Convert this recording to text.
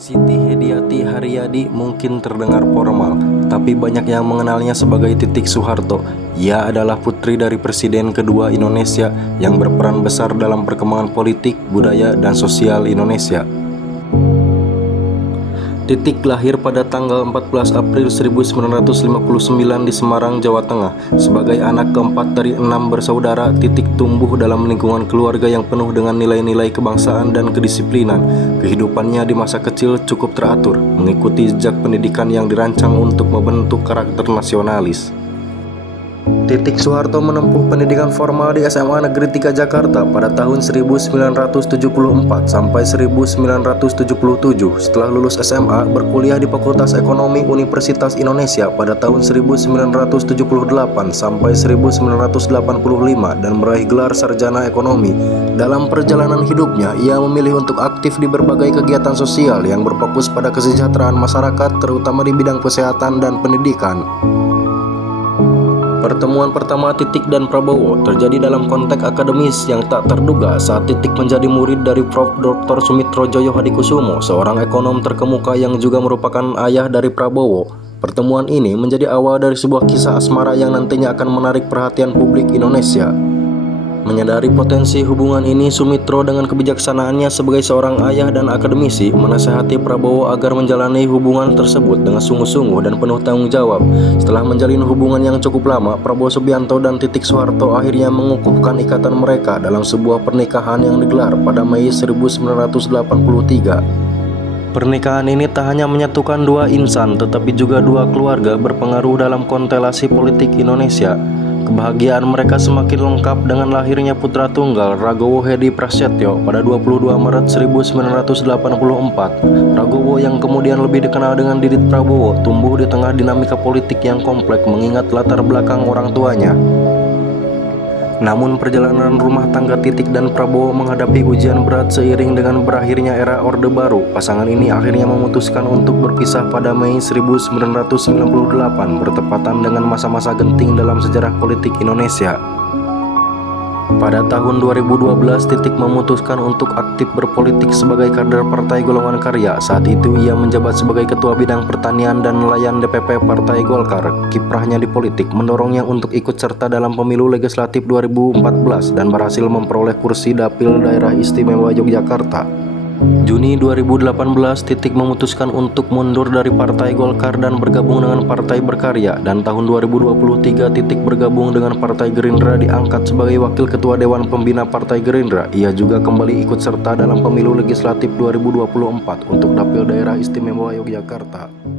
Siti Hediati Haryadi mungkin terdengar formal, tapi banyak yang mengenalnya sebagai Titik Soeharto. Ia adalah putri dari Presiden kedua Indonesia yang berperan besar dalam perkembangan politik, budaya, dan sosial Indonesia. Titik lahir pada tanggal 14 April 1959 di Semarang, Jawa Tengah. Sebagai anak keempat dari 6 bersaudara, Titik tumbuh dalam lingkungan keluarga yang penuh dengan nilai-nilai kebangsaan dan kedisiplinan. Kehidupannya di masa kecil cukup teratur, mengikuti jejak pendidikan yang dirancang untuk membentuk karakter nasionalis. Titik Soeharto menempuh pendidikan formal di SMA Negeri 3 Jakarta pada tahun 1974 sampai 1977. Setelah lulus SMA, berkuliah di Fakultas Ekonomi Universitas Indonesia pada tahun 1978 sampai 1985 dan meraih gelar sarjana ekonomi. Dalam perjalanan hidupnya, ia memilih untuk aktif di berbagai kegiatan sosial yang berfokus pada kesejahteraan masyarakat, terutama di bidang kesehatan dan pendidikan. Pertemuan pertama Titik dan Prabowo terjadi dalam konteks akademis yang tak terduga saat Titik menjadi murid dari Prof. Dr. Sumitrojoyo Hadikusumo, seorang ekonom terkemuka yang juga merupakan ayah dari Prabowo. Pertemuan ini menjadi awal dari sebuah kisah asmara yang nantinya akan menarik perhatian publik Indonesia. Menyadari potensi hubungan ini, Sumitro dengan kebijaksanaannya sebagai seorang ayah dan akademisi menasihati Prabowo agar menjalani hubungan tersebut dengan sungguh-sungguh dan penuh tanggung jawab. Setelah menjalin hubungan yang cukup lama, Prabowo Subianto dan Titik Soeharto akhirnya mengukuhkan ikatan mereka dalam sebuah pernikahan yang digelar pada Mei 1983. Pernikahan ini tak hanya menyatukan dua insan, tetapi juga dua keluarga berpengaruh dalam konstelasi politik Indonesia. Kebahagiaan mereka semakin lengkap dengan lahirnya putra tunggal Ragowo Hedi Prasetyo pada 22 Maret 1984. Ragowo yang kemudian lebih dikenal dengan Didit Prabowo tumbuh di tengah dinamika politik yang kompleks mengingat latar belakang orang tuanya. Namun perjalanan rumah tangga Titik dan Prabowo menghadapi ujian berat seiring dengan berakhirnya era Orde Baru. Pasangan ini akhirnya memutuskan untuk berpisah pada Mei 1998, bertepatan dengan masa-masa genting dalam sejarah politik Indonesia. Pada tahun 2012, Titik memutuskan untuk aktif berpolitik sebagai kader Partai Golongan Karya. Saat itu ia menjabat sebagai Ketua Bidang Pertanian dan Nelayan DPP Partai Golkar. Kiprahnya di politik mendorongnya untuk ikut serta dalam pemilu legislatif 2014 dan berhasil memperoleh kursi Dapil Daerah Istimewa Yogyakarta. Juni 2018, Titik memutuskan untuk mundur dari Partai Golkar dan bergabung dengan Partai Berkarya, dan tahun 2023 Titik bergabung dengan Partai Gerindra diangkat sebagai Wakil Ketua Dewan Pembina Partai Gerindra. Ia juga kembali ikut serta dalam pemilu legislatif 2024 untuk Dapil Daerah Istimewa Yogyakarta.